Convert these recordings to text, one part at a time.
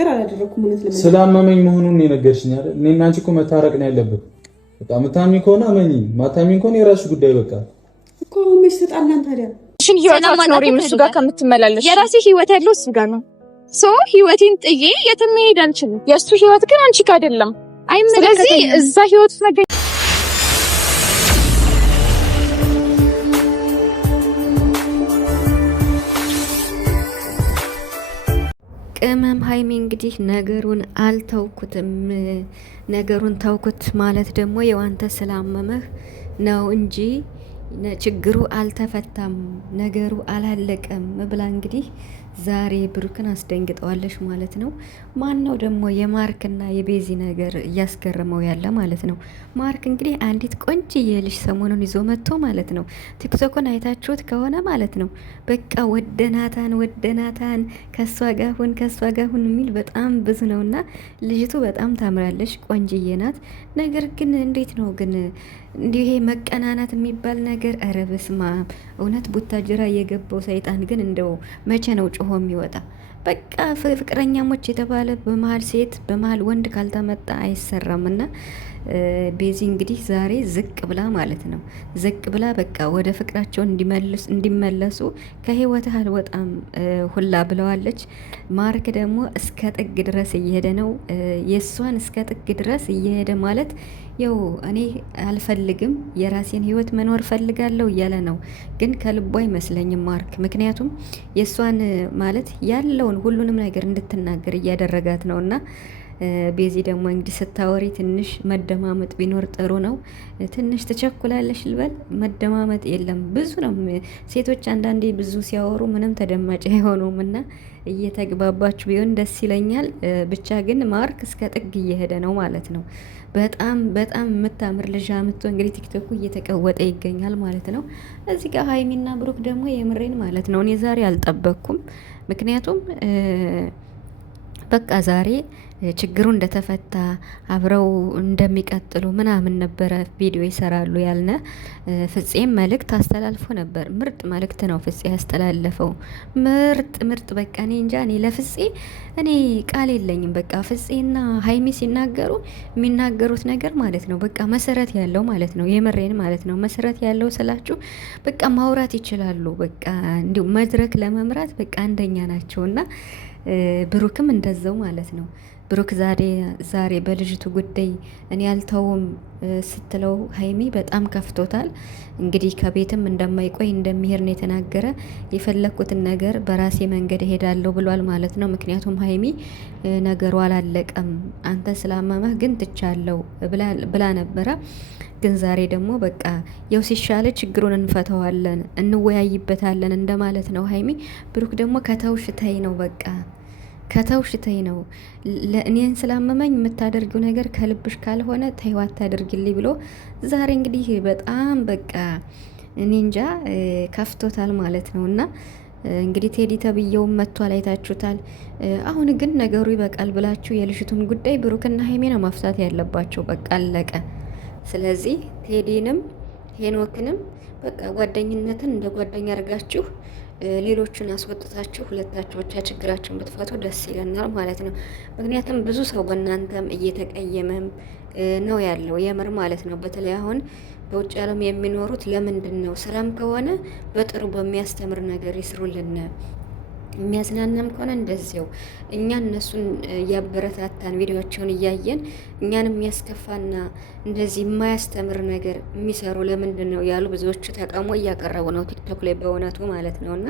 ነገር አላደረኩም። እውነት ለምን ስላመመኝ መሆኑን የነገርሽኝ አይደል? እኔና አንቺ እኮ መታረቅ ነው ያለብን። በቃ መታሚ ከሆነ አመኝ፣ ማታሚ ከሆነ የራስሽ ጉዳይ። በቃ እኮ መች ተጣላን ታዲያ? እሺን ህይወት አትኖሪም እሱ ጋር ከምትመላለሽ። የራሴ ህይወት ያለው እሱ ጋር ነው። ህይወቴን ጥዬ የትም መሄድ አልችልም። የእሱ ህይወት ግን አንቺ ጋር አይደለም። ስለዚህ እዛ ህይወት ነገር ቅመም ሀይሚ እንግዲህ ነገሩን አልተውኩትም። ነገሩን ተውኩት ማለት ደግሞ የዋንተ ስላመመህ ነው እንጂ ችግሩ አልተፈታም፣ ነገሩ አላለቀም ብላ እንግዲህ ዛሬ ብሩክን አስደንግጠዋለሽ ማለት ነው። ማን ነው ደግሞ የማርክና የቤዚ ነገር እያስገረመው ያለ ማለት ነው። ማርክ እንግዲህ አንዲት ቆንጅዬ ልጅ ሰሞኑን ይዞ መጥቶ ማለት ነው። ቲክቶክን አይታችሁት ከሆነ ማለት ነው በቃ ወደናታን ከሷ ጋር ሁን የሚል በጣም ብዙ ነውና ልጅቱ በጣም ታምራለች፣ ቆንጅዬ ናት። ነገር ግን እንዴት ነው ግን እንዲህ ይሄ መቀናናት የሚባል ነገር? ኧረ በስመ አብ! እውነት ቡታጅራ የገባው ሰይጣን ግን እንደው መቼ ነው ጮሆ የሚወጣ? በቃ ፍቅረኛሞች የተባለ በመሀል ሴት በመሀል ወንድ ካልተመጣ አይሰራም። እና ቤዚ እንግዲህ ዛሬ ዝቅ ብላ ማለት ነው ዝቅ ብላ በቃ ወደ ፍቅራቸው እንዲመለሱ ከህይወትህ አልወጣም ሁላ ብለዋለች። ማርክ ደግሞ እስከ ጥግ ድረስ እየሄደ ነው። የእሷን እስከ ጥግ ድረስ እየሄደ ማለት ያው እኔ አልፈልግም የራሴን ህይወት መኖር ፈልጋለሁ እያለ ነው። ግን ከልቦ አይመስለኝም ማርክ። ምክንያቱም የእሷን ማለት ያለውን ሁሉንም ነገር እንድትናገር እያደረጋት ነው። እና ቤዚ ደግሞ እንግዲህ ስታወሪ ትንሽ መደማመጥ ቢኖር ጥሩ ነው። ትንሽ ትቸኩላለሽ ልበል። መደማመጥ የለም ብዙ ነው። ሴቶች አንዳንዴ ብዙ ሲያወሩ ምንም ተደማጭ አይሆኑም። እና እየተግባባችሁ ቢሆን ደስ ይለኛል። ብቻ ግን ማርክ እስከ ጥግ እየሄደ ነው ማለት ነው። በጣም የምታምር ልጅ አምጥቶ እንግዲህ ቲክቶኩ እየተቀወጠ ይገኛል ማለት ነው። እዚህ ጋር ሀይሚና ብሩክ ደግሞ የምሬን ማለት ነው እኔ ዛሬ አልጠበቅኩም። ምክንያቱም በቃ ዛሬ ችግሩ እንደተፈታ አብረው እንደሚቀጥሉ ምናምን ነበረ ቪዲዮ ይሰራሉ ያልነ። ፍፄም መልእክት አስተላልፎ ነበር። ምርጥ መልእክት ነው ፍፄ ያስተላለፈው። ምርጥ በቃ እኔ እንጃ እኔ ለፍፄ እኔ ቃል የለኝም። በቃ ፍፄና ሀይሚ ሲናገሩ የሚናገሩት ነገር ማለት ነው በቃ መሰረት ያለው ማለት ነው። የምሬን ማለት ነው መሰረት ያለው ስላችሁ በቃ ማውራት ይችላሉ። በቃ እንዲሁ መድረክ ለመምራት በቃ አንደኛ ናቸውና ብሩክም እንደዛው ማለት ነው። ብሩክ ዛሬ በልጅቱ ጉዳይ እኔ ያልተውም ስትለው ሀይሚ በጣም ከፍቶታል። እንግዲህ ከቤትም እንደማይቆይ እንደሚሄድ ነው የተናገረ። የፈለኩትን ነገር በራሴ መንገድ እሄዳለሁ ብሏል ማለት ነው። ምክንያቱም ሀይሚ ነገሩ አላለቀም፣ አንተ ስላመመህ ግን ትቻለሁ ብላ ነበረ። ግን ዛሬ ደግሞ በቃ ያው ሲሻለ ችግሩን እንፈተዋለን እንወያይበታለን እንደማለት ነው ሀይሚ። ብሩክ ደግሞ ከተውሽተይ ነው በቃ ከተውሽተይ ነው ለእኔን ስላመመኝ የምታደርጊው ነገር ከልብሽ ካልሆነ ተይው አታደርጊልኝ ብሎ ዛሬ እንግዲህ በጣም በቃ እኔ እንጃ ከፍቶታል ማለት ነው። እና እንግዲህ ቴዲ ተብዬውም መጥቷል አይታችሁታል። አሁን ግን ነገሩ ይበቃል ብላችሁ የልጅቱን ጉዳይ ብሩክና ሀይሜ ነው መፍታት ያለባቸው። በቃ አለቀ። ስለዚህ ቴዲንም ሄኖክንም በቃ ጓደኝነትን እንደ ጓደኛ አድርጋችሁ ሌሎቹን አስወጥታችሁ ሁለታችሁ ብቻ ችግራችሁን ብትፈቱ ደስ ይለናል ማለት ነው። ምክንያቱም ብዙ ሰው በእናንተም እየተቀየመም ነው ያለው የምር ማለት ነው። በተለይ አሁን በውጭ ዓለም የሚኖሩት ለምንድን ነው ስራም ከሆነ በጥሩ በሚያስተምር ነገር ይስሩልን፣ የሚያዝናናም ከሆነ እንደዚያው እኛ እነሱን እያበረታታን ቪዲዮቸውን እያየን እኛን የሚያስከፋና እንደዚህ የማያስተምር ነገር የሚሰሩ ለምንድን ነው ያሉ ብዙዎቹ ተቃውሞ እያቀረቡ ነው ቲክቶክ ላይ በእውነቱ ማለት ነው። እና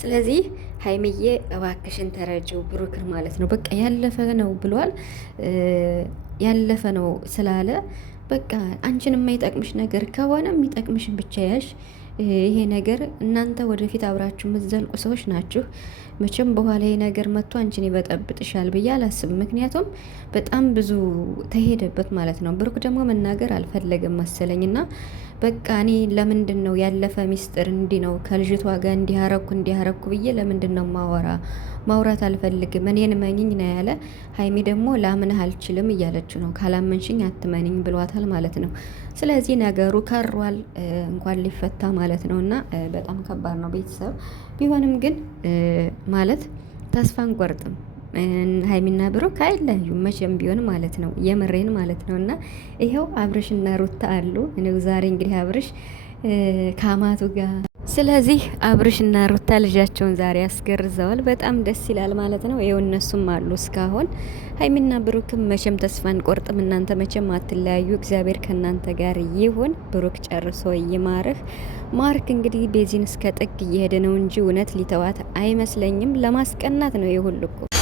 ስለዚህ ሀይሚዬ እባክሽን ተረጂው ብሩክን ማለት ነው። በቃ ያለፈ ነው ብሏል። ያለፈ ነው ስላለ በቃ አንቺን የማይጠቅምሽ ነገር ከሆነ የሚጠቅምሽን ብቻ ያሽ። ይሄ ነገር እናንተ ወደፊት አብራችሁ የምትዘልቁ ሰዎች ናችሁ። መቼም በኋላ ይሄ ነገር መጥቶ አንቺን ይበጠብጥሻል ብዬ አላስብም። ምክንያቱም በጣም ብዙ ተሄደበት ማለት ነው። ብሩክ ደግሞ መናገር አልፈለገም መሰለኝና በቃ እኔ ለምንድን ነው ያለፈ ሚስጥር እንዲህ ነው ከልጅቷ ጋር እንዲያረኩ ብዬ ለምንድን ነው ማውራት አልፈልግም፣ እኔን መኝኝ ነው ያለ። ሀይሚ ደግሞ ላምንህ አልችልም እያለችው ነው። ካላመንሽኝ አትመኝኝ ብሏታል ማለት ነው። ስለዚህ ነገሩ ከሯል እንኳን ሊፈታ ማለት ነው። እና በጣም ከባድ ነው ቤተሰብ ቢሆንም ግን ማለት ተስፋ አንቆርጥም። ሀይሚና ብሩክ አይለያዩም መቼም ቢሆን ማለት ነው። የምሬን ማለት ነው። እና ይኸው አብርሽና ሩታ አሉ። እኔው ዛሬ እንግዲህ አብርሽ ከአማቱ ጋር ስለዚህ አብርሽና ሩታ ልጃቸውን ዛሬ ያስገርዘዋል። በጣም ደስ ይላል ማለት ነው። ይኸው እነሱም አሉ እስካሁን። ሀይሚና ብሩክም መቼም ተስፋ አንቆርጥም። እናንተ መቼም አትለያዩ። እግዚአብሔር ከእናንተ ጋር ይሁን። ብሩክ ጨርሶ ይማርህ። ማርክ እንግዲህ ቤዚን እስከ ጥግ እየሄደ ነው እንጂ እውነት ሊተዋት አይመስለኝም። ለማስቀናት ነው የሁሉ እኮ